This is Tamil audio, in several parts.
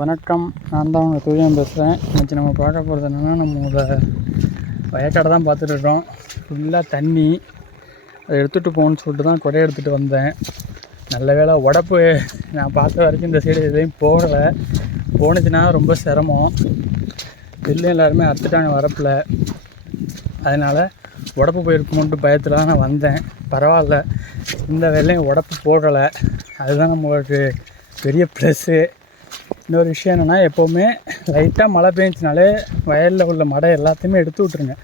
வணக்கம். நான் தான் உங்கள் தூயம் பேசுகிறேன் இன்றைக்கி நம்ம பார்க்க போகிறது என்னென்னா நம்மளோட வயக்காடை தான் பார்த்துட்டு இருக்கோம். ஃபுல்லாக தண்ணி. அதை எடுத்துகிட்டு போகணுன்னு சொல்லிட்டு தான் குறைய எடுத்துகிட்டு வந்தேன். நல்ல வேளை உடப்பு நான் பார்த்த வரைக்கும் இந்த சைடு எதையும் போகலை போணுச்சுன்னா ரொம்ப சிரமம். வெளில எல்லாருமே அறுத்துட்டாங்க வரப்பில். அதனால் உடப்பு போயிருக்குமோன்ட்டு பயத்தில் தான் நான் வந்தேன். பரவாயில்ல. இந்த வேலையும் உடப்பு போடலை. அதுதான் நம்மளுக்கு பெரிய ப்ளஸ்ஸு இன்னொரு விஷயம் என்னென்னா எப்போவுமே லைட்டாக மழை பெஞ்சினாலே வயலில் உள்ள மடை எல்லாத்தையுமே எடுத்து விட்ருங்க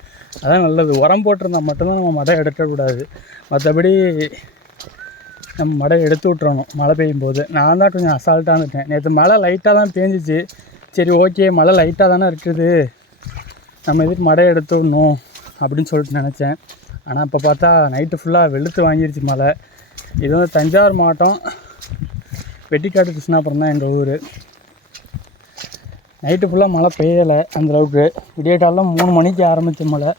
அதான் நல்லது. உரம் போட்டிருந்தா மட்டும்தான் நம்ம மடை எடுக்கக்கூடாது மற்றபடி நம்ம மடை எடுத்து விட்றணும் மழை பெய்யும் போது நான் தான் கொஞ்சம் அசால்ட்டாக இருந்துட்டேன் நேற்று மழை லைட்டாக தான் பேஞ்சிச்சு. சரி ஓகே மழை லைட்டாக தானே இருக்குது. நம்ம எதுக்கு மடை எடுத்து விடணும் அப்படின்னு சொல்லிட்டு நினச்சேன். ஆனால் இப்போ பார்த்தா நைட்டு ஃபுல்லாக வெளுத்து வாங்கிருச்சு மழை. இது வந்து தஞ்சாவூர் மாவட்டம் வெட்டிக்காடு கிருஷ்ணாபுரம் தான் எங்கள் ஊர். நைட்டு ஃபுல்லாக மழை பெய்யலை அந்தளவுக்கு. விடிய மூணு மணிக்கு ஆரம்பித்த மழை.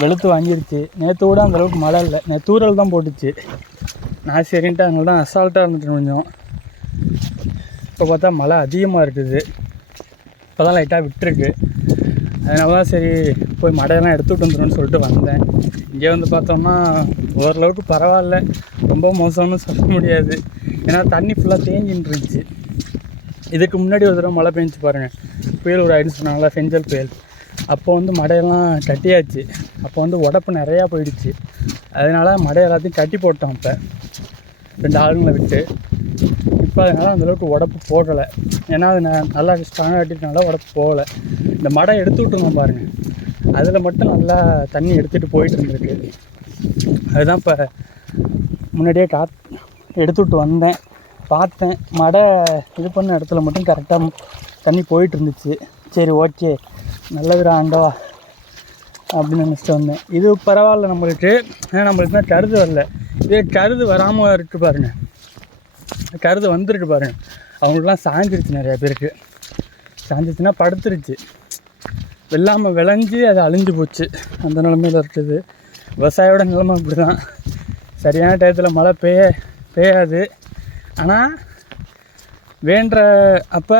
வெளுத்து வாங்கிருச்சு. நேற்று கூட அந்தளவுக்கு மழை இல்லை. நேற்று தூரல் தான் போட்டுச்சு. நான் சரின்ட்டு அதனால தான் அசால்ட்டாக இருந்துட்டு கொஞ்சம். இப்போ பார்த்தா மழை அதிகமாக இருக்குது. இப்போ தான் லைட்டாக விட்டுருக்கு. அதனால தான் சரி போய் மடையெல்லாம் எடுத்துகிட்டு வந்துடும்னு சொல்லிட்டு வந்தேன். இங்கே வந்து பார்த்தோம்னா ஓரளவுக்கு பரவாயில்ல. ரொம்ப மோசம்னு சொல்ல முடியாது. ஏன்னா தண்ணி ஃபுல்லாக தேங்கின்னு இருந்துச்சு. இதுக்கு முன்னாடி ஒரு தடவை மழை பெஞ்சு பாருங்கள் புயல் ஒரு ஆயிடுச்சு சொன்னாங்களா செஞ்சல் புயல். அப்போ வந்து மடையெல்லாம் கட்டியாச்சு அப்போ வந்து உடப்பு நிறையா போயிடுச்சு. அதனால் மடை எல்லாத்தையும் கட்டி போட்டோம் இப்போ ரெண்டு ஆளுங்களை விட்டு. இப்போ அதனால் அந்தளவுக்கு உடப்பு போடலை. ஏன்னா அது நான் நல்லா ஸ்ட்ராங்காக கட்டிட்டனால உடப்பு போகலை. இந்த மடை எடுத்து விட்டுருந்தோம் பாருங்கள் அதில் மட்டும் நல்லா தண்ணி எடுத்துகிட்டு போயிட்டு இருந்திருக்கு. அதுதான் இப்போ முன்னாடியே காத் எடுத்துவிட்டு வந்தேன். பார்த்தேன். மடை இது பண்ண இடத்துல மட்டும் கரெக்டாக தண்ணி போயிட்டு இருந்துச்சு சரி ஓகே நல்லதுரா ஆண்டவா அப்படின்னு நினச்சிட்டு வந்தேன். இது பரவாயில்ல நம்மளுக்கு. ஏன்னா நம்மளுக்கு தான் கருது வரல. இதே கருது வராமல் இருக்கு பாருங்க. கருது வந்துருக்கு பாருங்க. அவங்களுக்குலாம் சாஞ்சிருச்சு நிறையா பேருக்கு. சாஞ்சிருச்சுன்னா படுத்துருச்சு. வெள்ளாமல் விளைஞ்சி அது அழிஞ்சு போச்சு. அந்த நிலமையில் இருக்குது. விவசாயோட நிலமை இப்படி தான் சரியான டயத்தில் மழை பெய்ய பெய்யாது. ஆனால் வேண்டுற அப்போ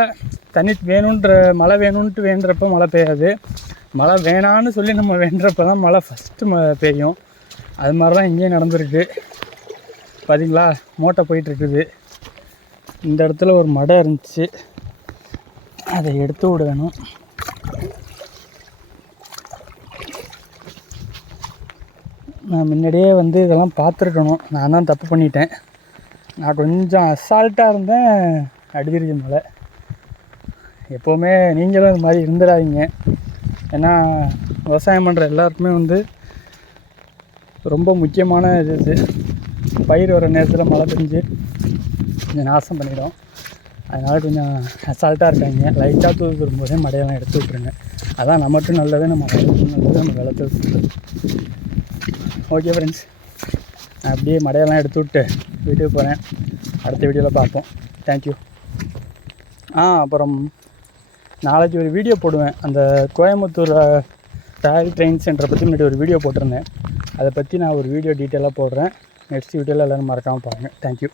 தண்ணி வேணுன்ற மழை வேணும்ன்ட்டு வேண்டுறப்ப மழை பெய்யாது. மழை வேணான்னு சொல்லி நம்ம வேண்டுறப்ப தான் மழை ஃபஸ்ட்டு ம பெய்யும். அது மாதிரி தான் இங்கேயும் நடந்திருக்கு. பார்த்தீங்களா மூட்டை போயிட்டுருக்குது. இந்த இடத்துல ஒரு மடை இருந்துச்சு. அதை எடுத்து விட வேணும் நான் முன்னாடியே வந்து இதெல்லாம் பார்த்துருக்கணும். நான் தான் தப்பு பண்ணிட்டேன். நான் கொஞ்சம் அசால்ட்டாக இருந்தேன். அடிச்சிருச்சு மழை எப்போவுமே நீங்களும் இது மாதிரி இருந்துடாதீங்க. ஏன்னா விவசாயம் பண்ணுற எல்லாருக்குமே வந்து ரொம்ப முக்கியமான இது இது. பயிர் வர நேரத்தில் மழை பெஞ்சு கொஞ்சம் நாசம் பண்ணிடும். அதனால் கொஞ்சம் அசால்ட்டாக இருக்காங்க லைட்டாக தூது வரும்போதே மடையெல்லாம் எடுத்து விட்ருங்க அதான் நமக்கும் நல்லது நம்ம வளர்க்கும் நல்லது நம்ம விளைச்சல். ஓகே ஃப்ரெண்ட்ஸ் நான் அப்படியே மடையெல்லாம் எடுத்து விட்டு வீட்டுக்கு போகிறேன் அடுத்த வீடியோவில் பார்ப்போம். தேங்க்யூ ஆ அப்புறம் நாளைக்கு ஒரு வீடியோ போடுவேன். அந்த கோயம்புத்தூர் ராயல் ட்ரெயின் சென்டரை பற்றி முன்னாடி ஒரு வீடியோ போட்டிருந்தேன். அதை பற்றி நான் ஒரு வீடியோ டீட்டெயிலாக போடுறேன். நெக்ஸ்ட் வீடியோவில் எல்லோரும் மறக்காமல் பாருங்கள் தேங்க்யூ